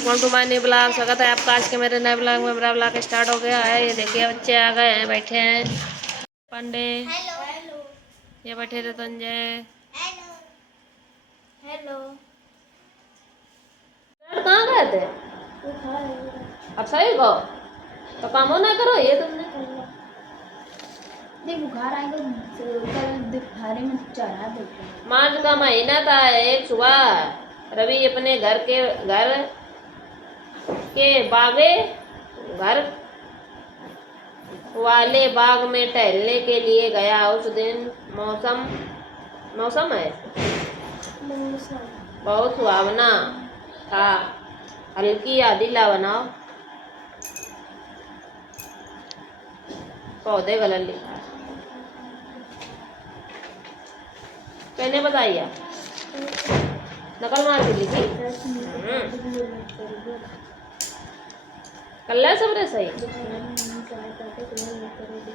Welcome to my new blog. स्वागत है आपका आज के मेरे नए ब्लॉग में। मेरा ब्लॉग स्टार्ट हो गया है। ये देखिए बच्चे आ गए हैं, बैठे हैं। पांडे ये बैठे थे। संजय हेलो कहाँ गए थे? अब सही को तो काम ना करो ये तुमने। देख बुखार आएगा कल दिखारे में चढ़ा देते। मार्च का महीना था। एक सुबह रवि अपने घर के घर वाले बाग में टहलने के लिए गया। उस दिन मौसम है बहुत सुहावना था। हल्की आदिला बनाओ पौधे गलत लिखा है। कहने बताइए नकल मार के लिखी कल सब रे सही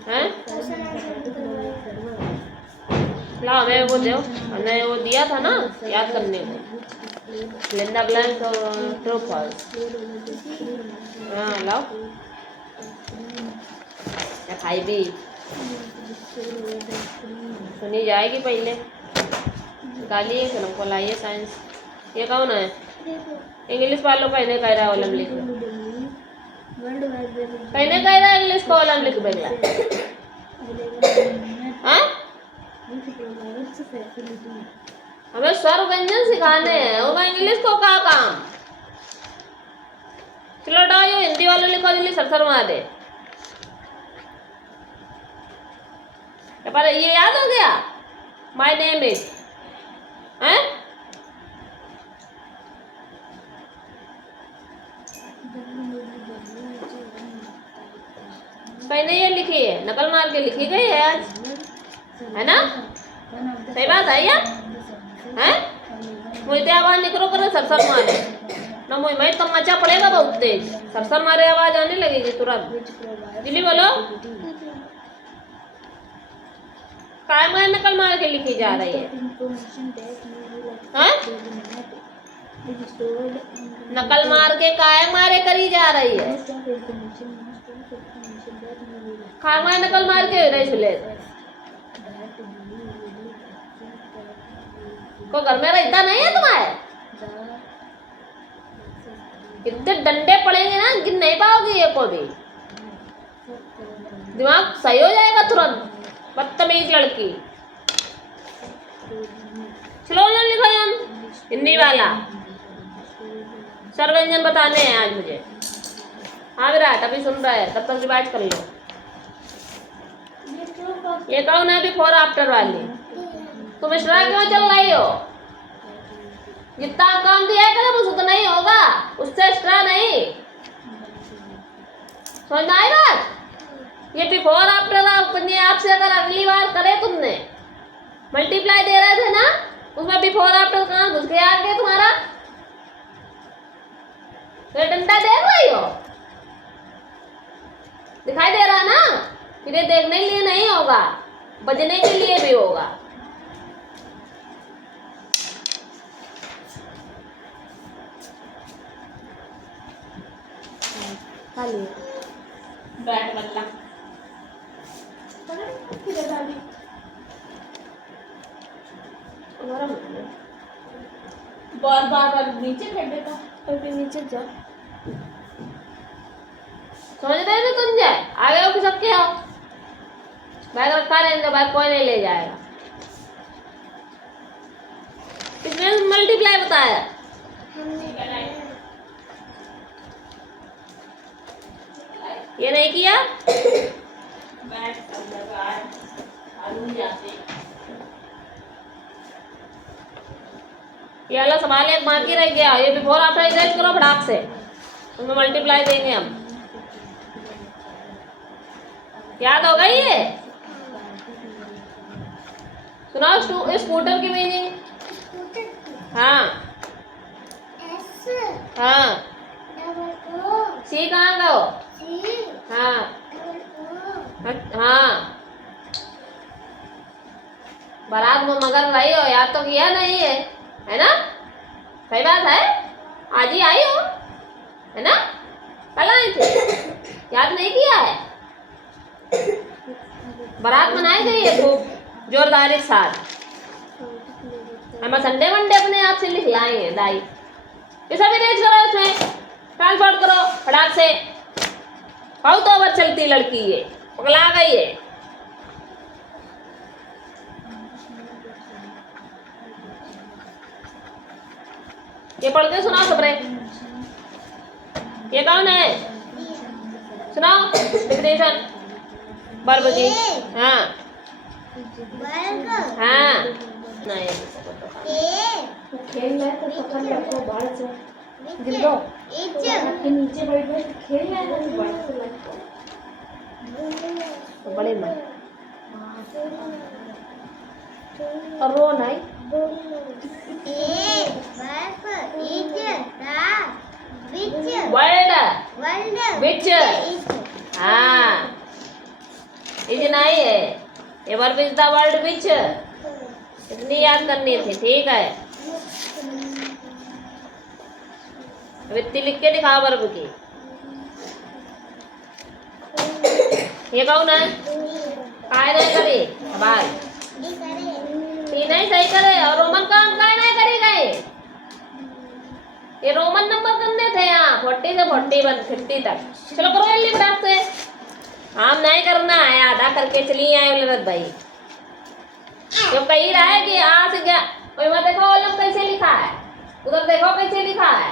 हैं। ला मैं वो दो मैंने वो दिया था ना याद करने को। लेंदा ब्लैंक ट्रू फॉल्स। हाँ लाओ या खाई भी सुनी जाएगी पहले। गाली है फिल्म को लाइए साइंस। ये कौन है? इंग्लिश वालों का इन्हें कह रहा है ओलम लिख कहने कह रहा है इंग्लिश को ओलम लिख बेगला। हाँ हमें स्वर व्यंजन सिखाने हैं वो इंग्लिश को का काम। चलो डालो हिंदी वालों लिखो जल्दी सर मार दे। पर ये याद हो गया माय नेम इज हैं। मैंने ये लिखी है नकल मार के लिखी गई है आज है ना। सही बात है यार हैं। मुझे आवाज निकलो करो सरसर मारे ना मुझे मैं तो मचा पड़ेगा बहुत तेज। सरसर मारे आवाज आने लगेगी तुरंत। दिल्ली बोलो काय मार नकल मार के लिखी जा रही है हैं? नकल मार के काय मारे करी जा रही है। काय मार नकल मार के रही सुले को घर में रहता नहीं है तुम्हारे। इतने डंडे पड़ेंगे ना गिन नहीं पाओगे ये को भी। दिमाग सही हो जाएगा तुरंत। बदतमीज लड़की। चलो ना लिखो यार हिंदी वाला स्वर व्यंजन बताने हैं आज मुझे। हाँ विराट अभी सुन रहा है तब तक रिवाइज कर लो। ये कौन है बिफोर आफ्टर वाली? तुम एक्स्ट्रा क्यों चल रही हो? जितना काम दिया है बस उतना ही होगा उससे एक्स्ट्रा नहीं। समझ आई बात? ये बिफोर आफ्टर अपने आप से अगर अगली बार करे तुमने मल्टीप्लाई दे रहे थे ना उसमें बिफोर आफ्टर कहाँ घुस गया आगे तुम्हारा? तो डंडा देख रही हो दिखाई दे रहा ना। फिर ये देखने के लिए नहीं होगा बजने के लिए भी होगा। खाली बैठ बदला बार बार नीचे फेंक देता फिर नीचे जा। समझ रहे थे तुम जाए आगे हो कि सबके आओ। बैग रखा रहेंगे बैग कोई नहीं ले जाएगा। किसने मल्टीप्लाई बताया? ये नहीं किया। ये वाला सवाल एक बाकी रह गया। ये बिफोर आफ्टर इरेज करो फटाक से उसमें मल्टीप्लाई देंगे हम। याद हो गई ये? सुनाओ स्कूटर की मीनिंग। हाँ हाँ सी कहाँ गो? हाँ हाँ बारात में मगर रही हो याद तो किया नहीं है ना। सही बात है आज ही आई हो याद नहीं किया है? बारात मनाई गई है खूब जोरदारी के साथ। हम संडे वनडे अपने आप से लिख लाए हैं दाई। ये सभी रेज करो, उसमें ट्रांसपोर्ट करो फटाक से। बहुत ओवर चलती लड़की ये, पगला गई है। ये पढ़ के सुनाओ सबरे। ये कौन है? सुनाओ डिफिनेशन वर्ब की। हाँ हाँ नहीं खेल रहा है तो पकड़ रखो बाल से गिर दो आपके नीचे बैठ बैठ खेल रहा है तो बाल से लगो बड़े मन और रो नहीं वर्ल्ड विच। हाँ इज नहीं है, ये verb is the word which. इतनी याद करनी थी, ठीक है। वित्ती लिख के दिखाओ वर्ब की। ये कौन है? काय नहीं करी बाल तीन ही सही करे और रोमन काम काय नहीं करी गए। ये रोमन नंबर करने थे यहाँ 40 से 50 तक। चलो करो जल्दी फटाक से। हम नहीं करना है, आधा करके चली आए लरत भाई। जो कही रहा है कि आ से क्या वही देखो ओलम कैसे लिखा है, उधर देखो कैसे लिखा है।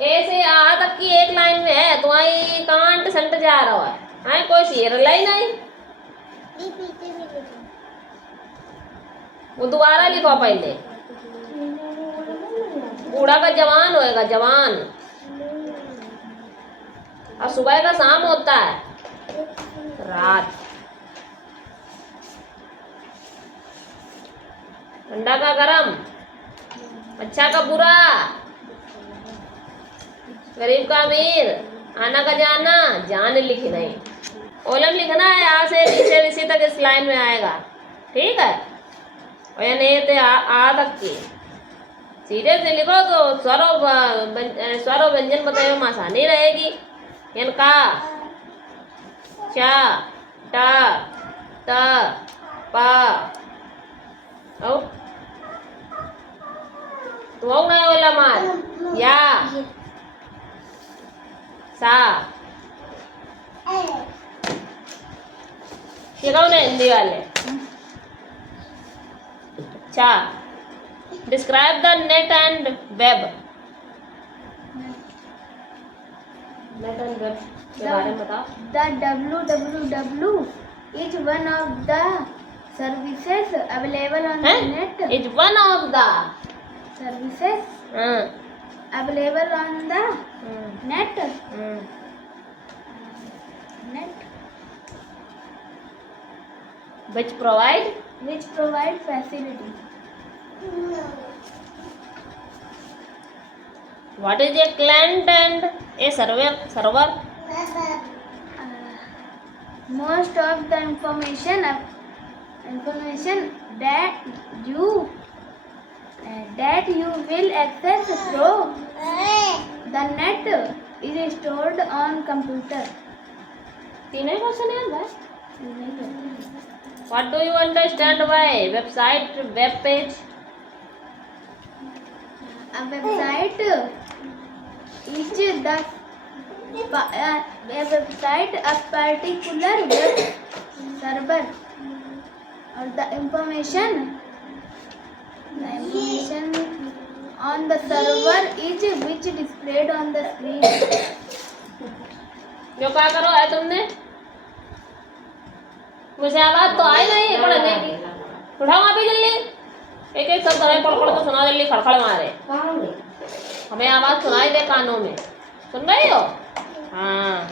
ए से आ तक की एक लाइन में है, तो आई कांट संट जा रहा है। हाँ कोई शेर लाई नहीं, वो दोबारा लिखो पहले। बूढ़ा का जवान होएगा जवान, और सुबह का शाम होता है रात। ठंडा का गरम, अच्छा का बुरा, गरीब का अमीर, आना का जाना, जान लिख नहीं। ओलम लिखना है यहाँ से नीचे नीचे तक इस लाइन में आएगा, ठीक है। और या नहीं तो आ तक की सीधे से लिखो तो स्वर व्यंजन बताए में आसानी रहेगी। यानी का, चा, टा, त, पा, औ तो नहीं ओला मार या सा। ये कौन है हिंदी वाले? अच्छा, describe the net and web. Net and web के बारे में बताओ। The www is one of the services available on the net. It's one of the Services available on the net. Net which provide facilities. what is a client and a server? Most of the information that you will access through the net is stored on computer. तीन ही question है बस। What do you understand by website, web page? A website is a particular web server or the information on the server is which displayed on the screen. जो क्या करो है तुमने? मुझे आवाज तो आई नहीं है पढ़ने की। उठाओ आप ही जल्दी, एक एक शब्द हमें पढ़ पढ़ के सुना जल्दी, खड़खड़ मारे। हमें आवाज सुनाई दे कानों में, सुन रही हो? हाँ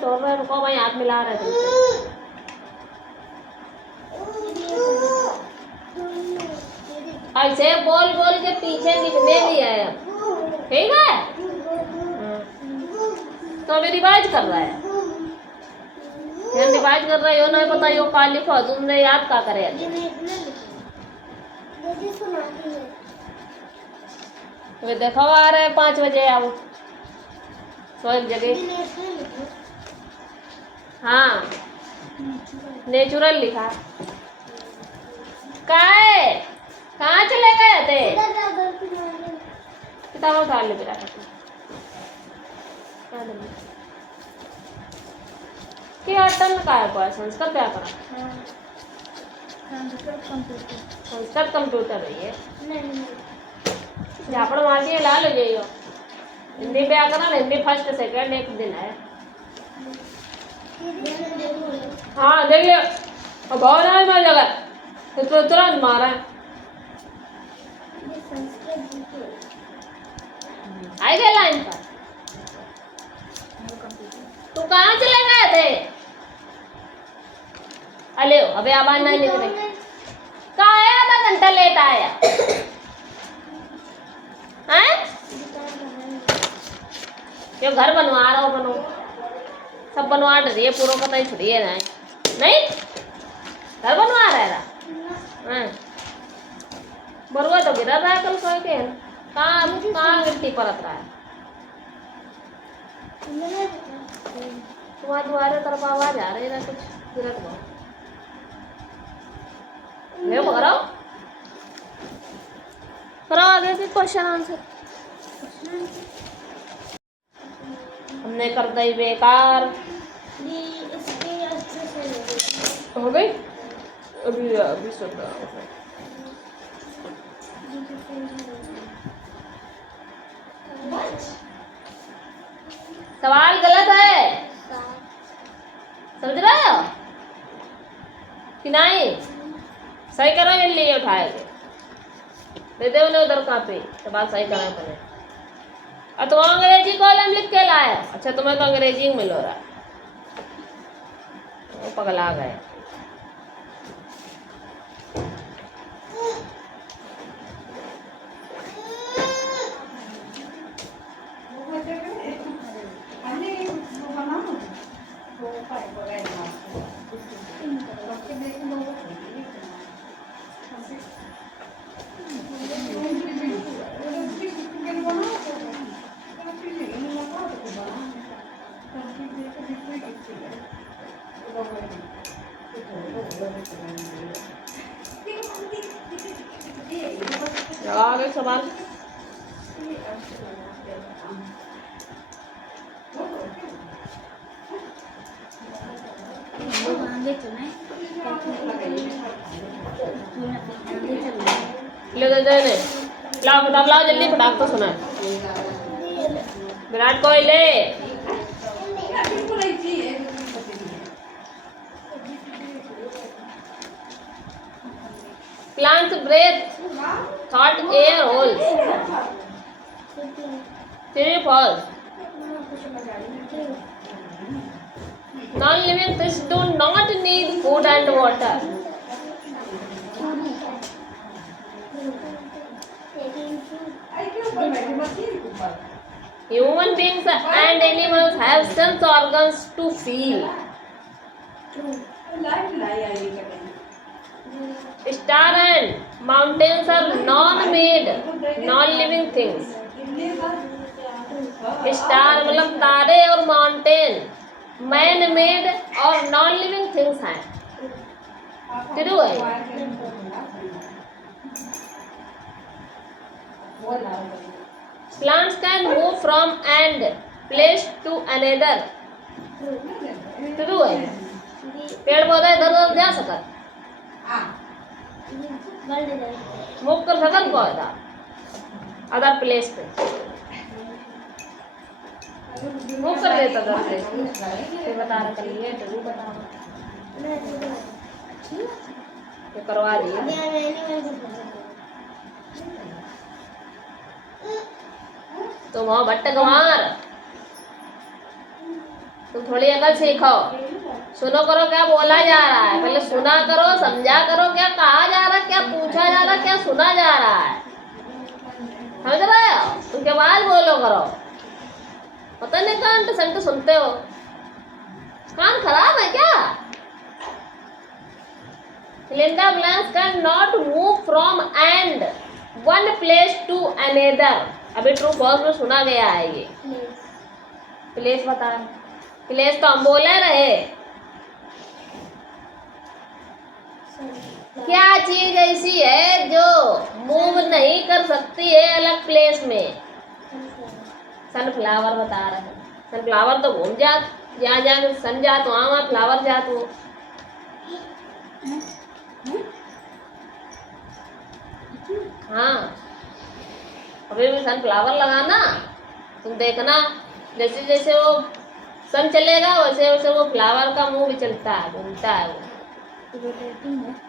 तोड़ रहे, रुको भाई हाथ मिला रहे तुमसे। ऐसे बोल बोल के पीछे निकले भी है अब, ठीक है। तो अभी रिवाइज कर रहा है, हम रिवाइज कर रहे हो ना, पता यो का लिखो तुमने याद का करे। तो देखो आ रहे 5 बजे आओ तो एक जगह, हाँ नेचुरल लिखा। कहाँ चले गए थे? किताब उठा ले बेटा। क्या टन का है कोई संस्कृत क्या करा? संस्कृत कंप्यूटर है ये। झापड़ मार दिए ला लो जाइयो। हिंदी व्याकरण हिंदी फर्स्ट सेकंड एक दिन है। हाँ देख लियो, अब बहुत है मेरी जगह तो तुरंत मारा है। आई गए लाइन पर। तू कहाँ चले गए थे? अले अबे आवाज नहीं निकल रही। कहाँ है? आधा घंटा लेट आया हैं? ये घर बनवा रहा हो, बनो सब बनवा रही है, पूरा पता ही थोड़ी है नहीं घर बनवा रहा है। बरुआ तो गिरा रहा है कल कोई के कहाँ गिरती परत रहा है। तुम्हारे द्वारे तरफ आवाज आ रही है कुछ गिरत बहुत। मैं कराओ कराओ आगे के क्वेश्चन आंसर। हमने कर दी बेकार हो गई। अभी सुन रहा हूँ। सवाल गलत है, समझ रहे हो कि नहीं? सही करो जल्दी उठाएंगे दे दे उन्हें उधर कॉपी तो बात सही करना पड़े। और तुम अंग्रेजी कॉलम लिख के लाए। अच्छा तुम्हें तो अंग्रेजी में मिल रहा है, वो पगला गए। जवाब एक सवाल ले दे दे लाओ किताब लाओ जल्दी फटाक तो सुना। Virat Kohli plants breathe thought air holes tree falls non-living fish do not need food and water. Human beings and animals have sense organs to feel. Star and mountains are non-made, non-living things. Star मतलब तारे और mountain man made और non living things हैं। True है। Plants can move from and place to another. True है। पेड़ पौधा इधर उधर जा सकत, मूव कर सकत पौधा अदर प्लेस पे वो कर लेता था फिर बता रहा कर लिए तो बता तो करवा दिए तो वहाँ भट्ट गंवार तुम थोड़ी अकल सीखो, सुनो करो क्या बोला जा रहा है, पहले सुना करो, समझा करो क्या कहा जा रहा है, क्या पूछा जा रहा है, क्या सुना जा रहा है, समझ रहे हो? उसके बाद बोलो करो। पता नहीं कान संट सुनते हो, कान खराब है क्या? Linda blanks can not move from and one place to another। अभी ट्रू फॉल्स में सुना गया है ये। प्लेस बता, प्लेस तो हम बोले रहे। क्या चीज ऐसी है जो मूव नहीं कर सकती है अलग प्लेस में? सनफ्लावर बता रहे हैं। सनफ्लावर तो घूम जात, जहाँ जहाँ सन जात वहाँ वहाँ फ्लावर जात वो। हाँ, अभी भी सनफ्लावर लगाना, तुम देखना जैसे जैसे वो सन चलेगा वैसे वैसे वो फ्लावर का मुंह भी चलता है, घूमता है वो,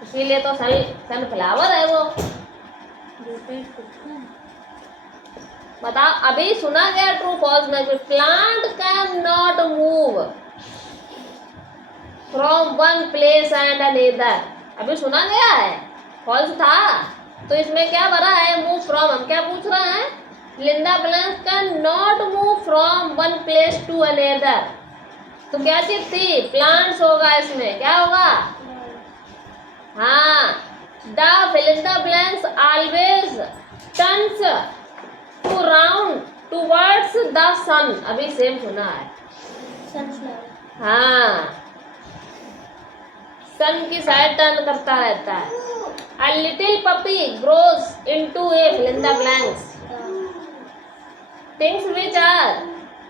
इसीलिए तो सनफ्लावर है वो। बताओ, अभी सुना गया ट्रू फॉल्स में, plant can not move from one place and another. अभी सुना गया है, फॉल्स था, तो इसमें क्या भरा है? Move from. हम क्या पूछ रहे हैं? लिंदा blanks can not move from one place to another. तो क्या चीज थी? प्लांट्स होगा इसमें, क्या होगा? हाँ, the fill in the blanks always turns to round towards the sun। अभी सेम सुना है। हाँ, सन की साइड टर्न करता रहता है। A little puppy grows into a fill in the blanks। Things which are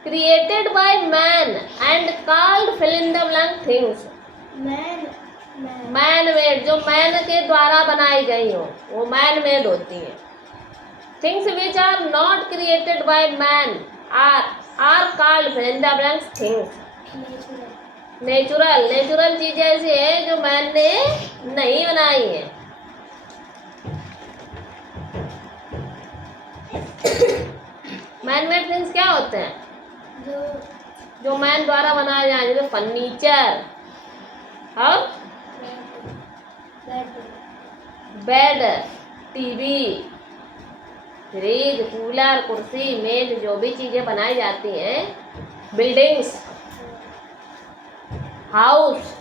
created by man and called fill in the blank things। Man made, जो man के द्वारा बनाई गई हो वो मैन मेड होती है। Things which are not created by man are called fill in the blanks things. Natural, natural चीजें ऐसी है जो मैन ने नहीं बनाई है। मैन मेड थिंग्स क्या होते हैं? जो मैन द्वारा बनाए जाए, जैसे फर्नीचर और बेड, टीवी, फ्रिज, कूलर, कुर्सी, मेज, जो भी चीजें बनाई जाती हैं, बिल्डिंग्स, हाउस,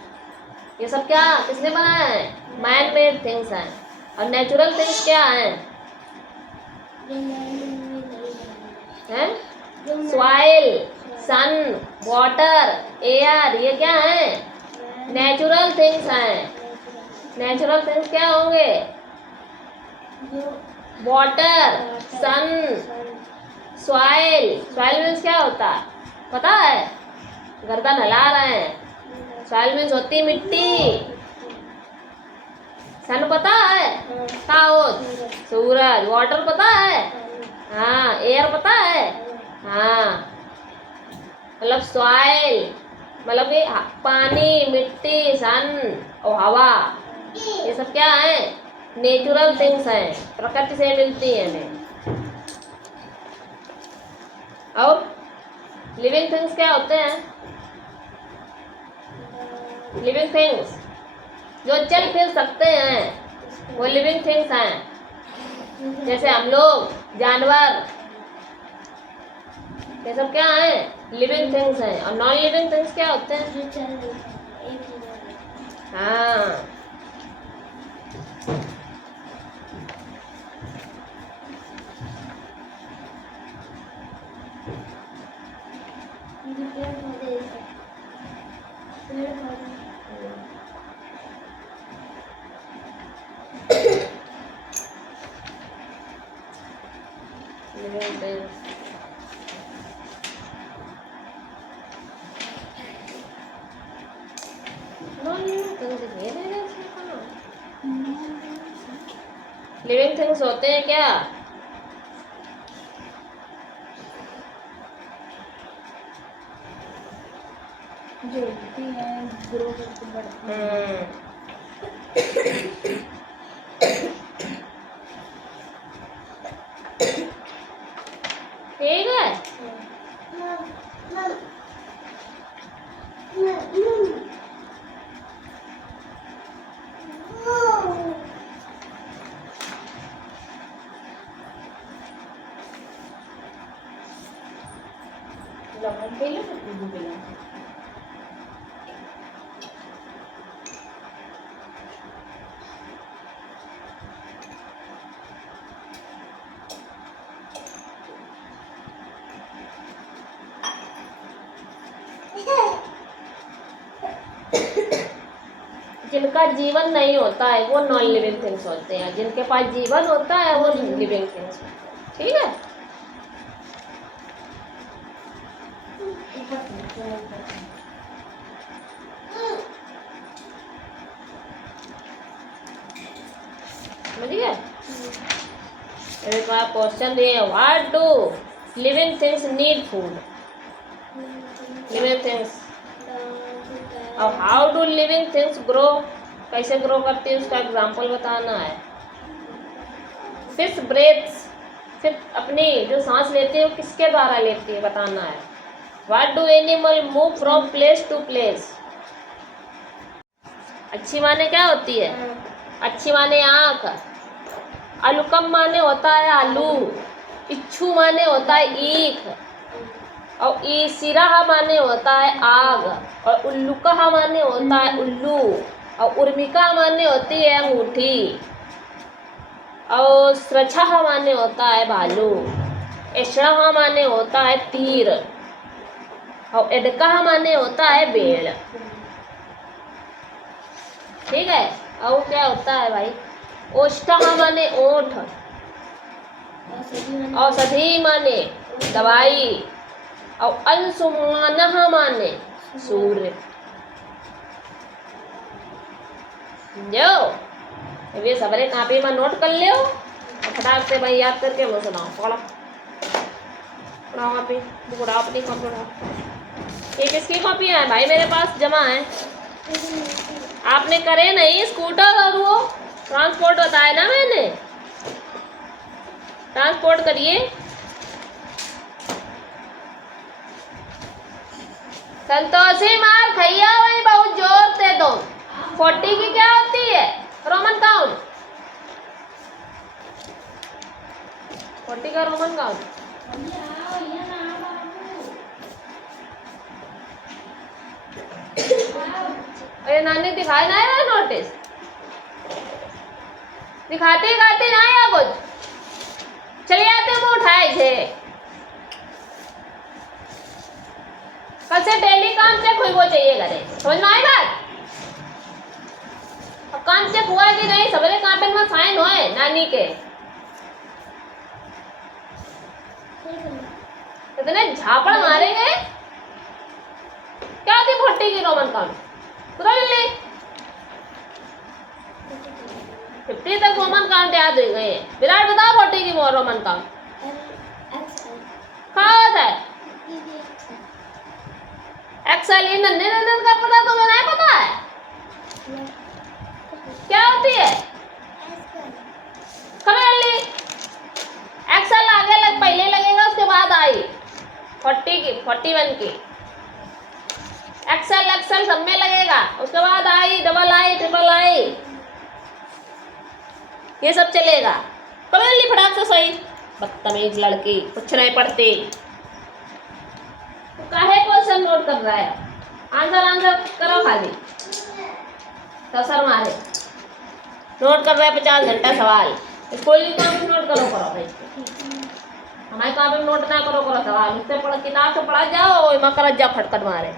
ये सब क्या किसने बनाया है? मैन मेड थिंग्स हैं। और नेचुरल थिंग्स क्या हैं? सॉइल, सन, वाटर, एयर, ये क्या है? नेचुरल थिंग्स हैं। नेचुरल थिंग्स क्या होंगे? वाटर, सन, सॉइल। सॉइल मीन्स क्या होता है पता है? गर्दन हिला रहे हैं। सॉइल मीन्स होती मिट्टी। सन पता है? क्या हो? सूरज। वाटर पता है? हाँ। एयर पता है? हाँ। मतलब सॉइल मतलब कि पानी, मिट्टी, सन और हवा, ये सब क्या है? नेचुरल थिंग्स हैं, प्रकृति से मिलती हैं हमें। और लिविंग थिंग्स क्या होते हैं? लिविंग थिंग्स जो चल फिर सकते हैं वो लिविंग थिंग्स हैं। जैसे हम लोग, जानवर, ये सब क्या है? लिविंग थिंग्स हैं। और नॉन लिविंग थिंग्स क्या होते हैं? हाँ, लिविंग थिंग्स। लिविंग थिंग्स होते हैं क्या? जो उगती हैं, ग्रो करके बढ़ती हैं। ठीक है। लमन खेलो तो दूध पिला जिनका जीवन नहीं होता है वो नॉन लिविंग थिंग्स होते हैं, जिनके पास जीवन होता है वो लिविंग थिंग्स होते हैं। ठीक है, समझिए। क्वेश्चन दिए, what do living things need food? Living things. और how do living things grow? कैसे ग्रो करती है उसका एग्जाम्पल बताना है। फिश ब्रेथ्स, फिर अपनी जो सांस लेती है वो किसके द्वारा लेती है बताना है। What do animal move from place to place? अच्छी माने क्या होती है? अच्छी माने आँख, अलुकम माने होता है आलू, इच्छू माने होता है ईख, और ईसिराह माने होता है आग, और उल्लुकह माने होता है उल्लू, और उर्मिका माने होती है अंगूठी, और स्रछह माने होता है भालू, एषणह माने होता है तीर, और एडकह माने होता है भेड़। ठीक है, और क्या होता है भाई? ओष्ठः माने ओठ, औषधि माने दवाई, और अंशुमानः माने सूर्य। जो अब ये सबरे कॉपी में नोट कर लियो और फटाक से भाई याद करके वो सुनाओ। पढ़ो पढ़ाओ कॉपी, पढ़ाओ अपनी कॉपी पढ़ाओ। ये किसकी कॉपी है भाई? मेरे पास जमा है। आपने करे नहीं स्कूटर और वो ट्रांसपोर्ट बताया ना मैंने, ट्रांसपोर्ट करिए। संतोषी मार खैया वही बहुत जोर से दो। 40 की क्या होती है रोमन काउंट? 40 का रोमन काउंट? अरे नानी दिखाए ना है नोटिस, दिखाते दिखाते ना या कुछ चले आते मुँह उठाए थे। कल से डेली काम चेक हुई वो चाहिए करे, समझ में आई बात? अब काम चेक हुआ कि नहीं, सबरे कागज में साइन होए नानी के। इतने झापड़ मारेंगे। क्या होती 40 की रोमन काउंट? बता जल्दी। 50 तक रोमन काउंट याद हो गए। विराट बताओ 40 की रोमन काउंट क्या होता है? एक्सेल। ये नन्हे नन्हे का पता तुम्हें नहीं पता है? क्या होती है? जल्दी। एक्सेल आगे पहले लगेगा, उसके बाद आई 40 की 41 की। एक्सेल एक्सेल सब में लगेगा, उसके बाद आई, डबल आई, ट्रिपल आई, ये सब चलेगा। करो जल्दी फटाक से सही। बदतमीज लड़की, कुछ नहीं पढ़ती। काहे क्वेश्चन नोट कर रहा है? आंसर करो खाली। तो सर मारे नोट कर रहे हैं 50 घंटा सवाल। स्कूल की कॉपी नोट करो भाई, हमारी कॉपी नोट ना करो सवाल। उससे पढ़ किताब से पढ़ा जाओ, मकर जा फटकट मारे।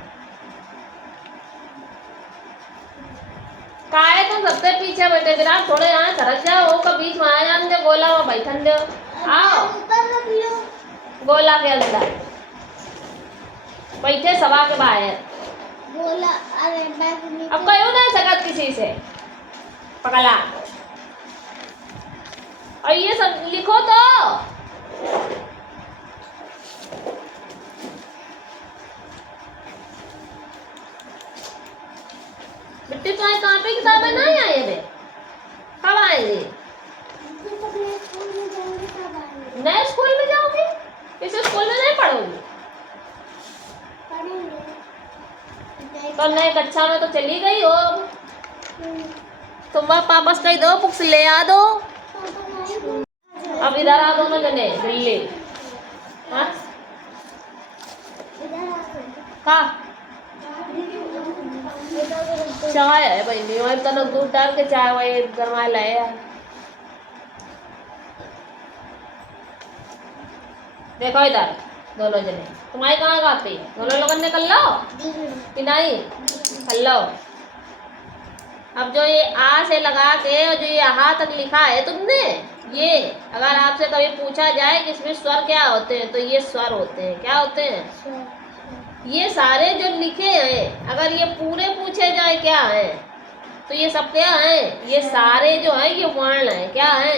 काहे तुम सबसे पीछे बैठे? विराट थोड़े यहाँ सरक जाओ, का बीच में आ जान दे, गोला में बैठन दो। आओ गोला के अंदर बैठे, सभा के बाहर बोला। अरे अब कहो ना सकत किसी से पकड़ा। और ये सब लिखो तो बिट्टी तो कॉपी किताबें नहीं आई है, कब आएंगे? नए स्कूल में जाओगी? इस स्कूल में नहीं पढ़ोगी? तो नए कक्षा में तो चली गई हो। तुम वापस कही दो, बुक्स ले आ दो। अब इधर आ दो ना जने दिल्ली। हाँ का चाय है भाई, नहीं और तनक दूध डाल के चाय वही गरमा लाए यार। देखो इधर दोनों जने, तुम्हारी कहाँ खाती है? दोनों लोगों ने कर लो कि नहीं? कर लो। अब जो ये आ से लगा के और जो ये यहाँ तक लिखा है तुमने, ये अगर आपसे कभी पूछा जाए कि इसमें स्वर क्या होते हैं, तो ये स्वर होते हैं। क्या होते हैं? ये सारे जो लिखे हैं, अगर ये पूरे पूछे जाए क्या है, तो ये सब क्या है? ये सारे जो है ये वर्ण है। क्या है?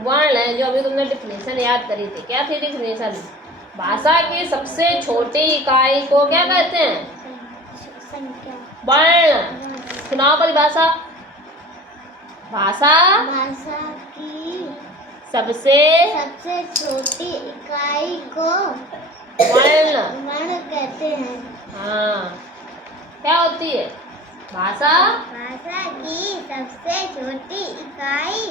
वर्ण है। जो अभी तुमने डिफिनेशन याद करी थी, क्या थी डिफिनेशन? भाषा की सबसे छोटी इकाई को क्या कहते हैं? वर्ण। सुनाओ परिभाषा। भाषा की सबसे छोटी इकाई को वर्ण कहते हैं। हाँ, क्या होती है भाषा? भाषा की सबसे छोटी इकाई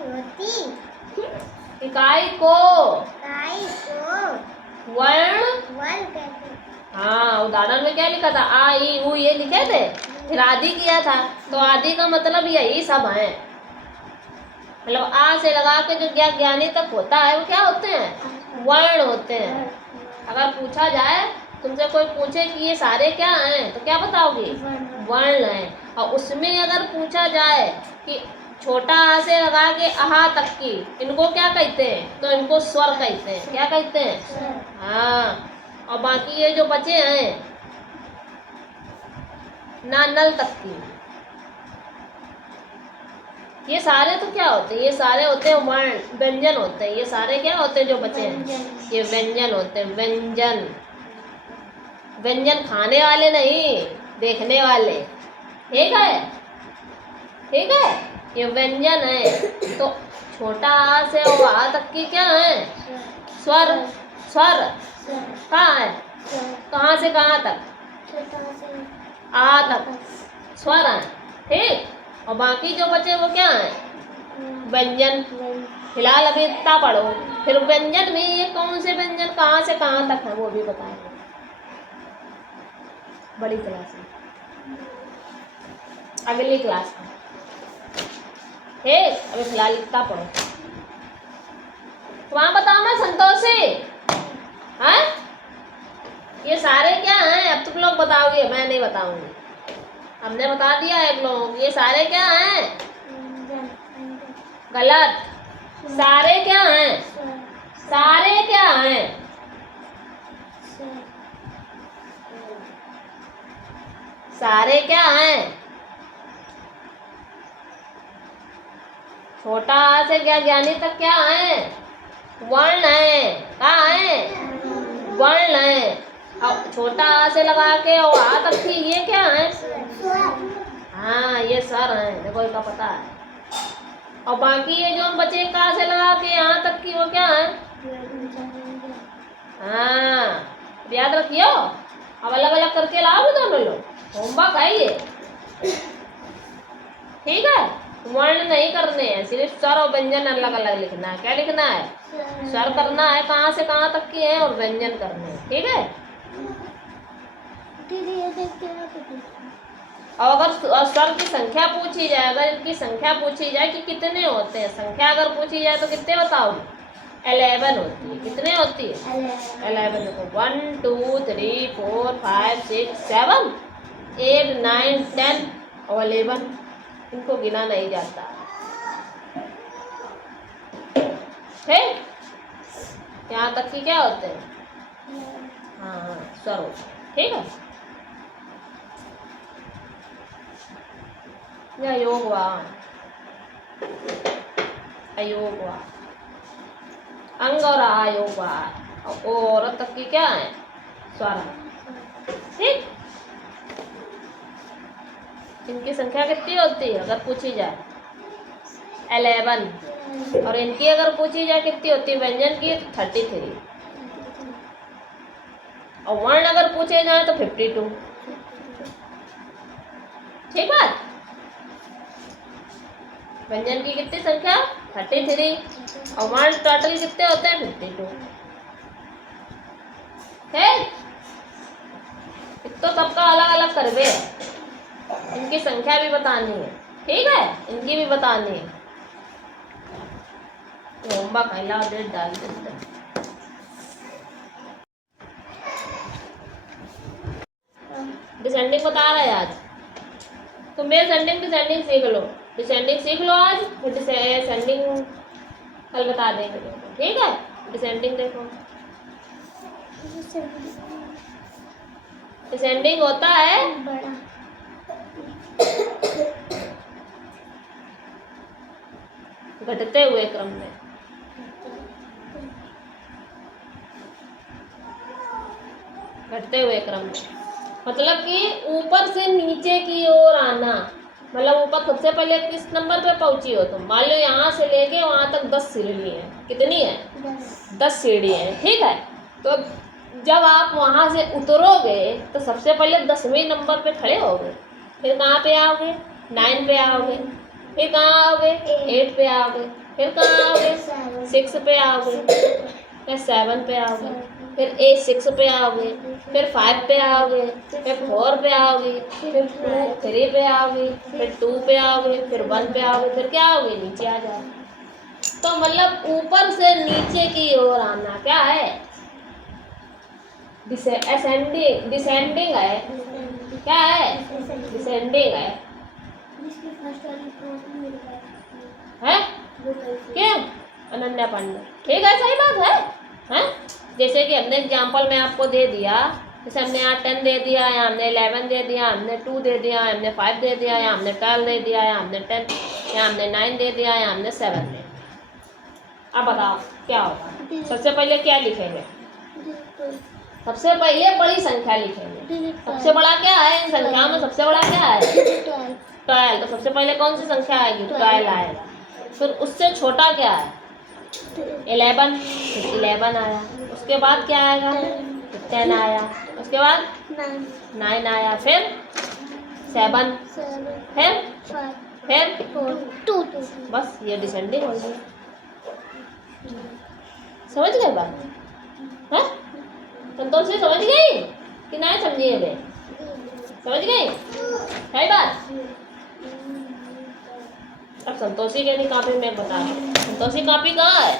होती इकाई को वर्ण कहते हैं। हाँ, उदाहरण में क्या लिखा था? आ ई ऊ ये लिखे थे, फिर आदि किया था, तो आदि का मतलब यही सब है। मतलब आ से लगा के जो ज्ञानी तक होता है वो क्या होते हैं? वर्ण होते हैं। अगर पूछा जाए, तुमसे कोई पूछे कि ये सारे क्या हैं, तो क्या बताओगी? वर्ण हैं। और उसमें अगर पूछा जाए कि छोटा आ से लगा के अहा तक की, इनको क्या कहते हैं, तो इनको स्वर कहते हैं। क्या कहते हैं? हाँ। और बाकी ये जो बचे हैं ना नल तक की, ये सारे तो क्या होते हैं? ये सारे होते हैं वर्ण, व्यंजन होते हैं। ये सारे क्या होते हैं जो बचे हैं? ये व्यंजन होते हैं। व्यंजन, व्यंजन खाने वाले नहीं, देखने वाले। ठीक है? ठीक है, ये व्यंजन है। तो छोटा आ से और आ तक की क्या है? स्वर। स्वर कहाँ है? कहाँ से कहाँ तक? आ तक स्वर है। ठीक। और बाकी जो बचे वो क्या है? व्यंजन। फिलहाल अभी इतना पढ़ो, फिर व्यंजन में ये कौन से व्यंजन कहाँ से कहाँ तक है वो भी बताएंगे बड़ी क्लास में, अगली क्लास में। ठीक, अभी फिलहाल इतना पढ़ो। वहां बताओ ना संतोषी, हैं? ये सारे क्या हैं? अब तुम लोग बताओगे, मैं नहीं बताऊंगी। हमने बता दिया एक लोग, ये सारे क्या हैं? गलत। सारे क्या हैं? सारे क्या हैं? सारे क्या हैं? छोटा आ से क्या ज्ञानी तक क्या है? वर्ण है। कहाँ है? वर्ण है। और छोटा आ से लगा के और आ तक की ये क्या है? हाँ, ये स्वर है। देखो इसका पता है। और बाकी ये जो बचे का से लगा के यहाँ तक की वो क्या है? हाँ, याद रखियो। अब अलग अलग करके लाओगे दोनों लोग, होमवर्क है ये। ठीक है, वर्ण नहीं करने हैं, सिर्फ स्वर और व्यंजन अलग अलग लिखना है। क्या लिखना है? स्वर करना है कहाँ से कहाँ तक की है, और व्यंजन करने हैं। ठीक है। और अगर स्वर की संख्या पूछी जाए, अगर इनकी संख्या पूछी जाए कि कितने होते हैं, संख्या अगर पूछी जाए तो कितने बताओगे? 11 होती है। कितने होती है? 11। देखो 1 2 3 4 5 6 7 8 9 10 और 11, इनको गिना नहीं जाता। ठीक, यहाँ तक की क्या होते हैं? हाँ, स्वर होते हैं। ठीक है। या योग हुआ, अयोग हुआ, अंग और आयोग हुआ, और औरत तक की क्या है? स्वर। ठीक, इनकी संख्या कितनी होती है अगर पूछी जाए? 11। और इनकी अगर पूछी जाए कितनी होती है व्यंजन की? 33। और वर्ण अगर पूछे जाए तो 52। ठीक बात। व्यंजन की कितनी संख्या? 33। और वर्ण टोटल कितने होते हैं? 52। है तो सबका अलग अलग करवे है, इनकी संख्या भी बतानी है, ठीक है, इनकी भी बतानी है। होमवर्क फैला डेट डाल देते हैं। डिसेंडिंग बता रहे हैं आज, तुम डिसेंडिंग सीख लो, डिसेंडिंग सीख लो आज, फिर डिसेंडिंग कल बता देंगे, ठीक है। डिसेंडिंग देखो, डिसेंडिंग होता है बड़ा घटते हुए क्रम में, घटते हुए क्रम में मतलब कि ऊपर से नीचे की ओर आना, मतलब ऊपर सबसे पहले किस नंबर पे पहुंची हो तुम, मान लो यहाँ से लेके वहां तक 10 सीढ़ी है, कितनी है 10 सीढ़ी है, ठीक है। तो जब आप वहां से उतरोगे तो सबसे पहले 10वें नंबर पे खड़े होगे, फिर कहाँ पे आओगे 9 पे आओगे, फिर कहाँ आओगे 8 पे आओगे, फिर कहाँ आओगे 6 पे आओगे, फिर 7 पे आओगे, फिर 6 पे आओगे, फिर 5 पे आओगे, फिर 4 पे आओगे, फिर 3 पे आओगे, फिर 2 पे आओगे, फिर 1 पे आओगे, फिर क्या आओगे नीचे आ जाओ। तो मतलब ऊपर से नीचे की ओर आना क्या है, डिसेंडिंग, डिसेंडिंग है, क्या है डिसेंडिंग है क्यों अनन्या पांडे, ठीक है, सही बात है। जैसे कि हमने एग्जाम्पल में आपको दे दिया, जैसे हमने यहाँ 10 दे दिया, या हमने 11 दे दिया, हमने 2 दे दिया, हमने 5 दे दिया, या हमने 12 दे दिया, या हमने 10, या हमने 9 दे दिया, या हमने 7 दे दिया। अब बताओ क्या होगा, सबसे पहले क्या लिखेंगे, सबसे पहले बड़ी संख्या लिखेंगे। सबसे बड़ा क्या है इन संख्याओं में, सबसे बड़ा क्या है 12, तो सबसे पहले कौन सी संख्या आएगी 12 आएगा। फिर उससे छोटा क्या है 11, फिर 11 आया, उसके बाद क्या आएगा 10 आया, उसके बाद 9 आया, फिर 7, फिर 2, बस ये डिसेंडिंग हो गई। समझ गए बात है, संतोषी समझ गई कि नहीं समझी है, समझ गई सही बात। अब संतोषी के नहीं कॉपी में बता रहा हूँ, संतोषी कॉपी कहाँ है,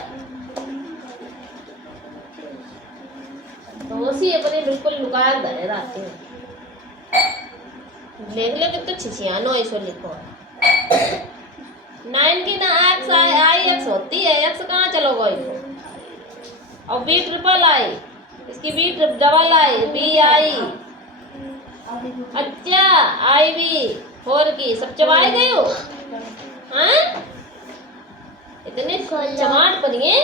संतोषी अपने बिल्कुल लुकाया धरे रहते हैं, देख लो कितने छिछियानो ऐसे लिखो है। 9 की ना एक्स आई एक्स होती है, एक्स कहाँ चलो गई, और बी ट्रिपल आई, इसकी B double I, B I, अच्छा आई बी 4 की सब चबाए गए हो, हाँ इतने चमाट बनिए।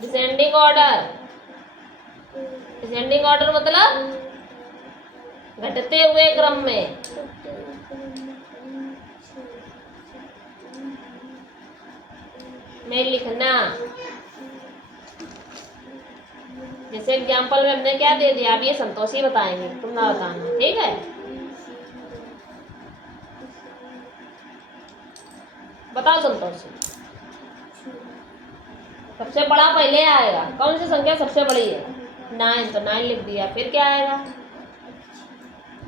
डिसेंडिंग ऑर्डर, डिसेंडिंग ऑर्डर मतलब घटते हुए क्रम में, लिखना। जैसे एग्जाम्पल में हमने क्या दे दिया, अब ये संतोषी बताएंगे, तुम ना बताना, ठीक है। बताओ संतोषी, सबसे बड़ा पहले आएगा, कौन सी संख्या सबसे बड़ी है 9, तो 9 लिख दिया, फिर क्या आएगा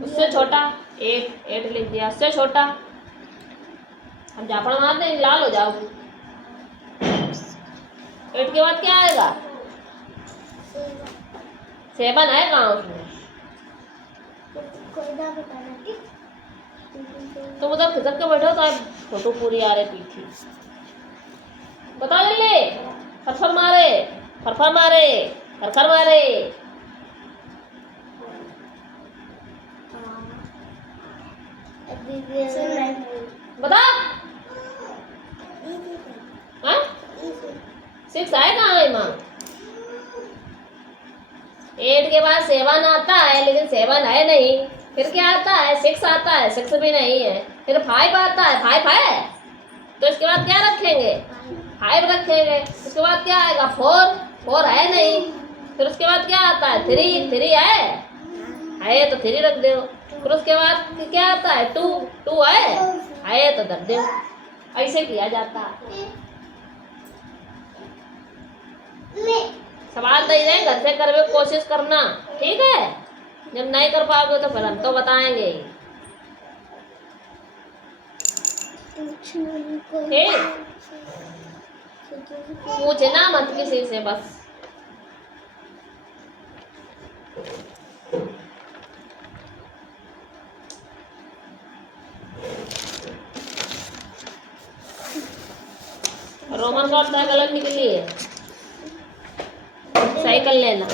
उससे छोटा 8 लिख दिया, उससे छोटा हम जाफड़ मारते हैं लाल हो जाओगे। 8 के बाद क्या आएगा 7 है कहाँ उसमें, तुम उधर खिसक के बैठो तो फोटो पूरी आ रही पीछे, बताओ जल्दी, फरफर मारे, फरफर मारे, खरखर मारे, बता 6 आए कहाँ है माँ, 8 के बाद 7 आता है, लेकिन 7 है नहीं, फिर क्या आता है 6 आता है, 6 भी नहीं है, फिर 5 आता है, 5 है, तो इसके बाद क्या रखेंगे 5 रखेंगे, उसके बाद क्या आएगा 4 है नहीं, फिर उसके बाद क्या आता है 3 है तो 3 रख दो, फिर उसके बाद क्या आता है 2 है तो धर दो, ऐसे किया जाता है। सवाल दे रहे घर से करवे कोशिश करना, ठीक है? जब नहीं कर पाओगे तो फिर हम तो बताएंगे। ठीक, पूछना मत किसी से बस। रोमन कौन सा कलर निकली है? साइकिल लेना।